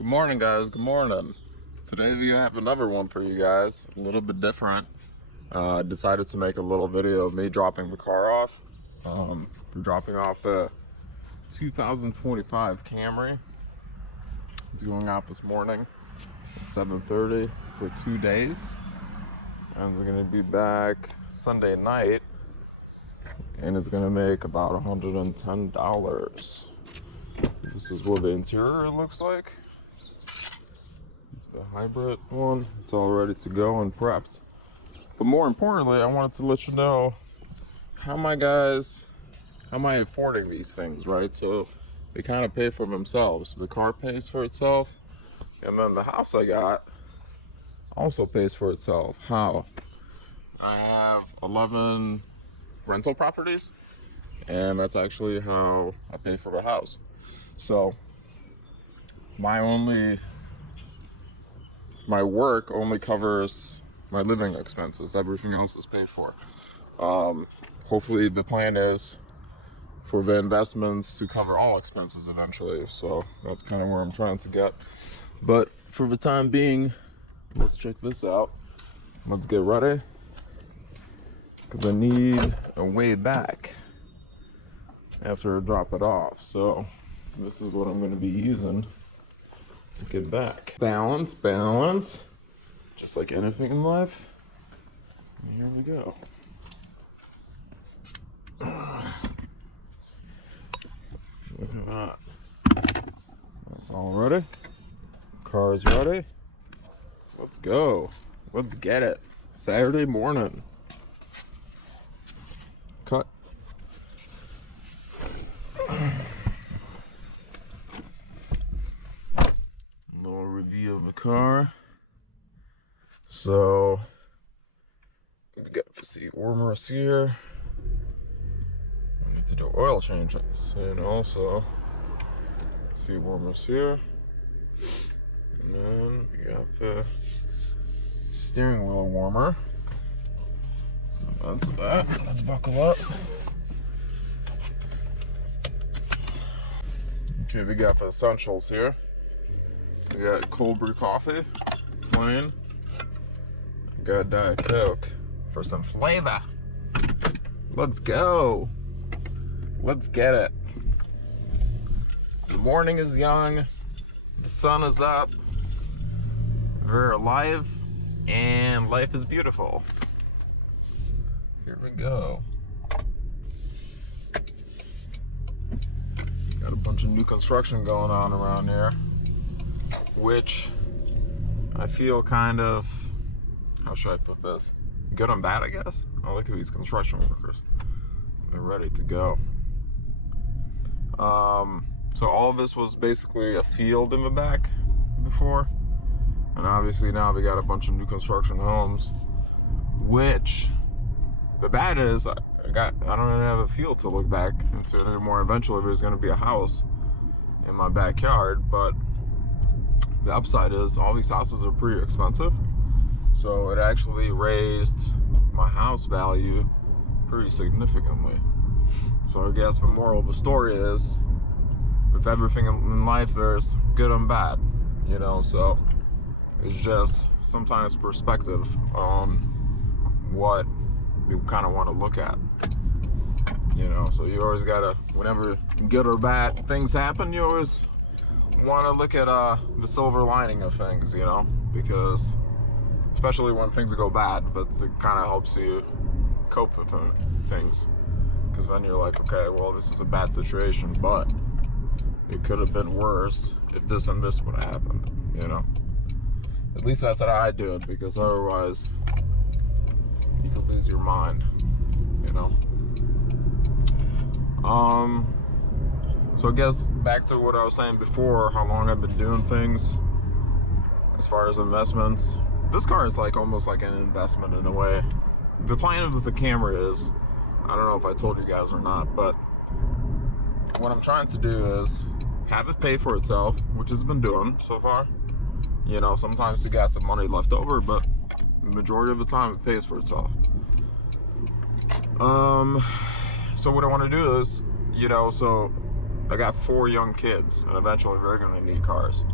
Good morning, guys. Good morning. Today we have another one for you guys, a little bit different. I decided to make a little video of me dropping the car off. We're dropping off a 2025 Camry. It's going out this morning at 7:30 for 2 days. And it's gonna be back Sunday night, and it's gonna make about $110. This is what the interior looks like. It's a hybrid one. It's all ready to go and prepped. But more importantly, I wanted to let you know how am I affording these things, right? So they kind of pay for themselves. The car pays for itself, and then the house I got also pays for itself. How? I have 11 rental properties, and that's actually how I pay for the house. So my work only covers my living expenses. Everything else is paid for. Hopefully the plan is for the investments to cover all expenses eventually. So that's kind of where I'm trying to get. But for the time being, let's check this out. Let's get ready, because I need a way back after I drop it off. So this is what I'm going to be using to get back. Balance, just like anything in life. And here we go. Look at that. That's all ready. Car's ready. Let's go. Let's get it. Saturday morning. Cut. Little review of the car. So we got the seat warmers here. I need to do oil changes, and also seat warmers here. And then we got the steering wheel warmer. So that's that. Let's buckle up. Okay, we got the essentials here. We got cold brew coffee, plain. We got Diet Coke for some flavor. Let's go. Let's get it. The morning is young. The sun is up. We're alive, and life is beautiful. Here we go. Got a bunch of new construction going on around here, which I feel kind of, how should I put this? Good and bad, I guess. I look at these construction workers. They're ready to go. So all of this was basically a field in the back before. And obviously now we got a bunch of new construction homes, which the bad is I don't really have a field to look back into anymore. Eventually there's going to be a house in my backyard, but the upside is all these houses are pretty expensive. So it actually raised my house value pretty significantly. So I guess the moral of the story is, with everything in life, there's good and bad, you know, so it's just sometimes perspective on what you kind of want to look at, you know. So you always gotta, whenever good or bad things happen, you always want to look at the silver lining of things, you know, because especially when things go bad, but it kind of helps you cope with things, because then you're like, okay, well, this is a bad situation, but it could have been worse if this and this would have happened, you know. At least that's how I do it, because otherwise you could lose your mind, you know. So I guess back to what I was saying before, how long I've been doing things as far as investments. This car is like almost like an investment in a way. The plan with the Camry is, I don't know if I told you guys or not, but what I'm trying to do is have it pay for itself, which it's been doing so far. You know, sometimes you got some money left over, but the majority of the time it pays for itself. So what I want to do is, you know, so I got 4 young kids, and eventually they're going to need cars.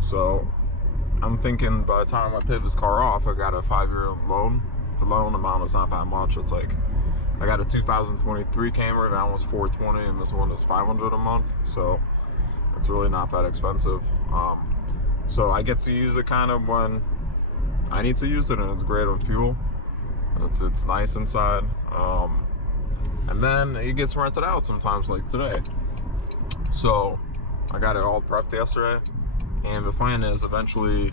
So I'm thinking by the time I pay this car off, I got a 5-year loan. The loan amount is not that much. It's like, I got a 2023 Camry, that was $420, and this one is $500 a month. So it's really not that expensive. So I get to use it kind of when I need to use it, and it's great on fuel. It's nice inside. And then it gets rented out sometimes, like today. So I got it all prepped yesterday, and the plan is eventually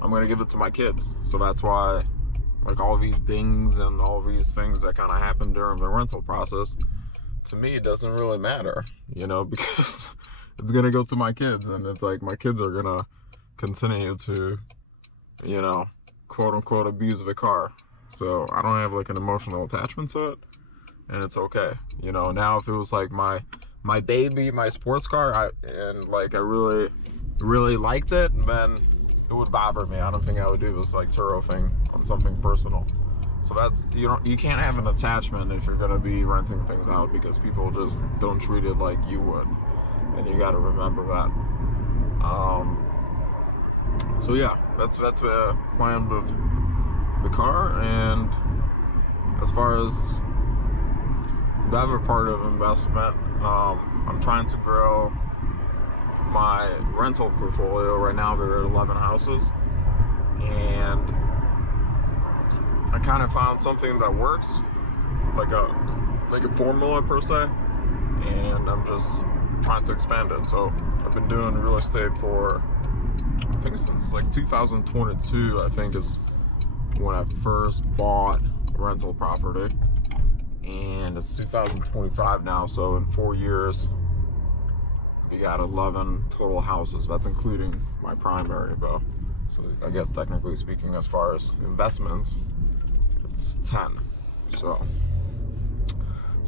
I'm gonna give it to my kids. So that's why, like, all these dings and all these things that kind of happen during the rental process, to me it doesn't really matter, you know, because it's gonna go to my kids, and it's like my kids are gonna continue to, you know, quote unquote abuse the car. So I don't have like an emotional attachment to it, and it's okay. You know, now if it was like my baby, my sports car, I really liked it, then it would bother me. I don't think I would do this like Turo thing on something personal. So that's, you can't have an attachment if you're gonna be renting things out, because people just don't treat it like you would, and you got to remember that. So yeah, that's the plan with the car. And as far as the other part of investment, I'm trying to grow my rental portfolio. Right now there are 11 houses, and I kind of found something that works, like a formula per se, and I'm just trying to expand it. So I've been doing real estate for, I think since like 2022, I think is when I first bought rental property, and it's 2025 now. So in 4 years we got 11 total houses. That's including my primary though. So I guess technically speaking, as far as investments, it's 10. So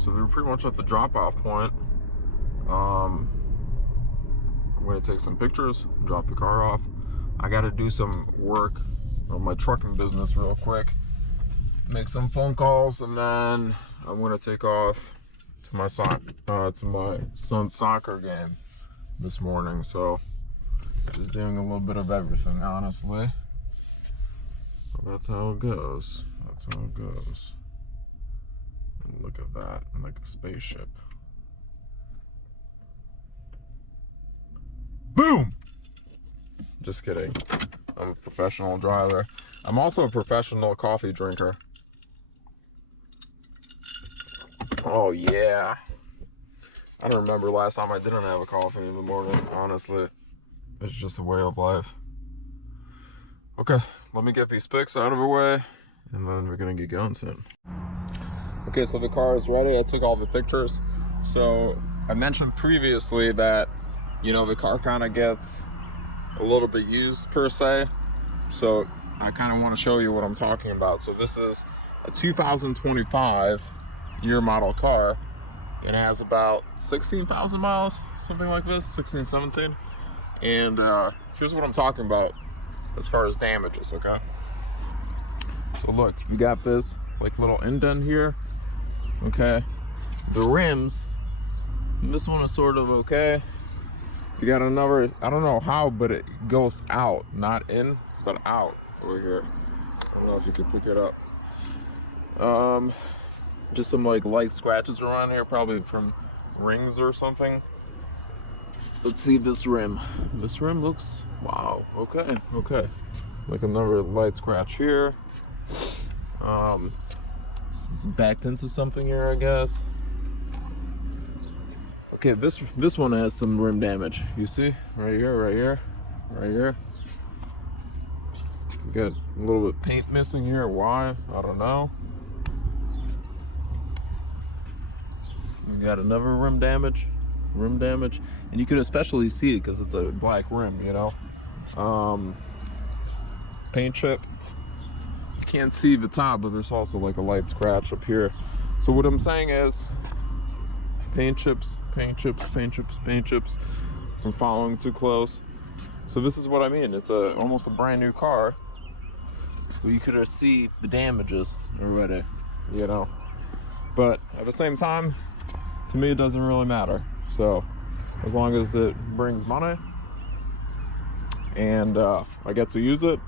we're pretty much at the drop-off point. I'm gonna take some pictures, drop the car off. I gotta do some work on my trucking business real quick, make some phone calls, and then I'm gonna take off to my son's soccer game this morning. So just doing a little bit of everything, honestly. But that's how it goes. That's how it goes. And look at that, like a spaceship. Boom! Just kidding. I'm a professional driver. I'm also a professional coffee drinker. Oh yeah. I don't remember last time I didn't have a coffee in the morning, honestly. It's just a way of life. Okay, let me get these pics out of the way, and then we're gonna get going soon. Okay, so the car is ready. I took all the pictures. So I mentioned previously that, you know, the car kind of gets a little bit used per se. So I kind of want to show you what I'm talking about. So this is a 2025 year model car. It has about 16,000 miles, something like this, 16, 17. And here's what I'm talking about as far as damages, okay? So look, you got this like little indent here, okay? The rims, this one is sort of okay. You got another, I don't know how, but it goes out, not in, but out over here. I don't know if you can pick it up. Just some like light scratches around here, probably from rings or something. Let's see this rim. This rim looks, wow, okay, okay. Like another light scratch here. It's backed into something here, I guess. Okay, this one has some rim damage. You see, right here, right here, right here. Got a little bit of paint missing here. Why? I don't know. We got another rim damage, and you could especially see it because it's a black rim, you know. Paint chip. You can't see the top, but there's also like a light scratch up here. So what I'm saying is, paint chips, paint chips, paint chips, paint chips from following too close. So this is what I mean. It's almost a brand new car. So you could see the damages already, you know. But at the same time, to me, it doesn't really matter. So as long as it brings money and I get to use it,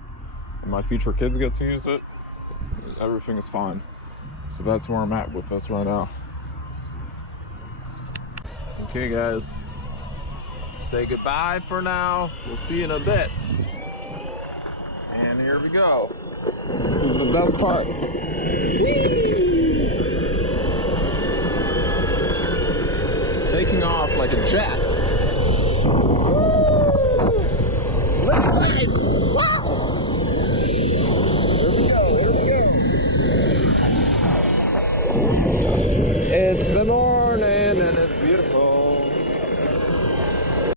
and my future kids get to use it. Everything is fine. So that's where I'm at with this right now. Okay guys, say goodbye for now. We'll see you in a bit. And here we go. This is the best part. Taking off like a jet. Woo!